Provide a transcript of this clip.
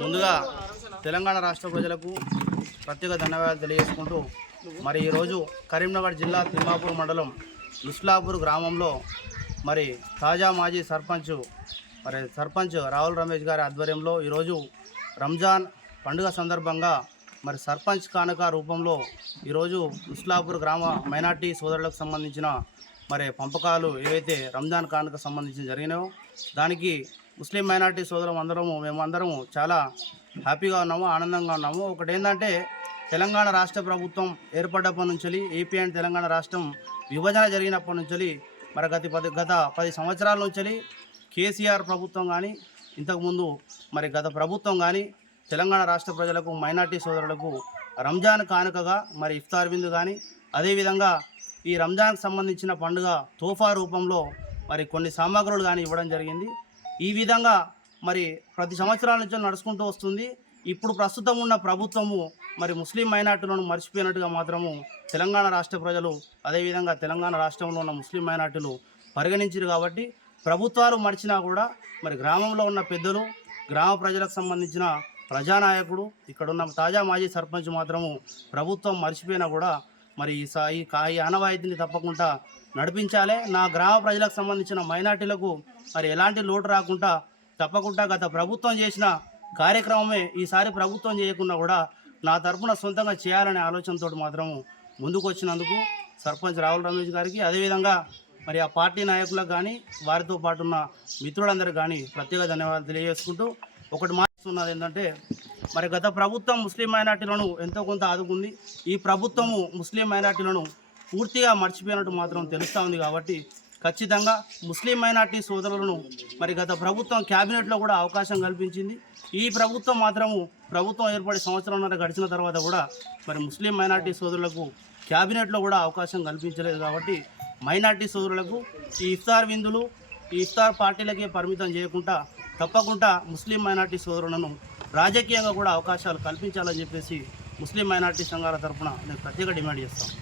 ముందుగా తెలంగాణ రాష్ట్ర ప్రజలకు ప్రత్యేక ధన్యవాదాలు తెలియజేసుకుంటూ మరి ఈరోజు కరీంనగర్ జిల్లా తిమ్మాపూర్ మండలం ముస్లాపూర్ గ్రామంలో మరి తాజా మాజీ సర్పంచ్ రావుల్ రమేష్ గారి ఆధ్వర్యంలో ఈరోజు రంజాన్ పండుగ సందర్భంగా మరి సర్పంచ్ కానుక రూపంలో ఈరోజు ముస్లాపూర్ గ్రామ మైనార్టీ సోదరులకు సంబంధించిన మరి పంపకాలు ఏవైతే రంజాన్ కానుక సంబంధించి జరిగినాయో దానికి ముస్లిం మైనార్టీ సోదరులు మేమందరము చాలా హ్యాపీగా ఉన్నాము, ఆనందంగా ఉన్నాము. ఒకటి ఏంటంటే తెలంగాణ రాష్ట్ర ప్రభుత్వం ఏర్పడ్డప్పటి నుంచి ఏపీ అండ్ తెలంగాణ రాష్ట్రం విభజన జరిగినప్పటి నుంచి మరి గత 10 సంవత్సరాల నుంచి కేసీఆర్ ప్రభుత్వం కానీ ఇంతకుముందు మరి గత ప్రభుత్వం కానీ తెలంగాణ రాష్ట్ర ప్రజలకు మైనార్టీ సోదరులకు రంజాన్ కానుకగా మరి ఇఫ్తార్ విందు కానీ అదేవిధంగా ఈ రంజాన్కి సంబంధించిన పండుగ తోఫా రూపంలో మరి కొన్ని సామాగ్రులు కానీ ఇవ్వడం జరిగింది. ఈ విధంగా మరి ప్రతి సంవత్సరాల నుంచి నడుచుకుంటూ వస్తుంది. ఇప్పుడు ప్రస్తుతం ఉన్న ప్రభుత్వము మరి ముస్లిం మైనార్టీలను మర్చిపోయినట్టుగా మాత్రము తెలంగాణ రాష్ట్ర ప్రజలు అదేవిధంగా తెలంగాణ రాష్ట్రంలో ఉన్న ముస్లిం మైనార్టీలు పరిగణించారు. కాబట్టి ప్రభుత్వాలు మర్చినా కూడా మరి గ్రామంలో ఉన్న పెద్దలు, గ్రామ ప్రజలకు సంబంధించిన ప్రజానాయకుడు, ఇక్కడున్న తాజా మాజీ సర్పంచ్ మాత్రము ప్రభుత్వం మర్చిపోయినా కూడా మరి ఈ ఆనవాయితీని తప్పకుండా నడిపించాలి. నా గ్రామ ప్రజలకు సంబంధించిన మైనార్టీలకు మరి ఎలాంటి లోటు రాకుండా తప్పకుండా గత ప్రభుత్వం చేసిన కార్యక్రమమే ఈసారి ప్రభుత్వం చేయకుండా కూడా నా తరఫున సొంతంగా చేయాలనే ఆలోచనతో మాత్రము ముందుకు వచ్చినందుకు సర్పంచ్ రావుల్ రమేష్ గారికి అదేవిధంగా మరి ఆ పార్టీ నాయకులకు కానీ వారితో పాటు ఉన్న మిత్రులందరికీ కానీ ప్రత్యేక ధన్యవాదాలు తెలియజేసుకుంటూ ఒకటి మాట్లాడుతున్నది ఏంటంటే మరి గత ప్రభుత్వం ముస్లిం మైనార్టీలను ఎంతో కొంత ఆదుకుంది. ఈ ప్రభుత్వము ముస్లిం మైనార్టీలను పూర్తిగా మర్చిపోయినట్టు మాత్రం తెలుస్తూ ఉంది. కాబట్టి ఖచ్చితంగా ముస్లిం మైనార్టీ సోదరులను మరి గత ప్రభుత్వం క్యాబినెట్లో కూడా అవకాశం కల్పించింది. ఈ ప్రభుత్వం మాత్రము ప్రభుత్వం ఏర్పడి సంవత్సరంన్నర గడిచిన తర్వాత కూడా మరి ముస్లిం మైనార్టీ సోదరులకు క్యాబినెట్లో కూడా అవకాశం కల్పించలేదు. కాబట్టి మైనార్టీ సోదరులకు ఈ ఇఫ్తార్ విందులు, ఈ ఇఫ్తార్ పార్టీలకే పరిమితం చేయకుండా తప్పకుండా ముస్లిం మైనార్టీ సోదరులను రాజకీయంగా కూడా అవకాశాలు కల్పించాలని చెప్పేసి ముస్లిం మైనార్టీ సంఘాల తరఫున నేను ప్రత్యేక డిమాండ్ చేస్తాను.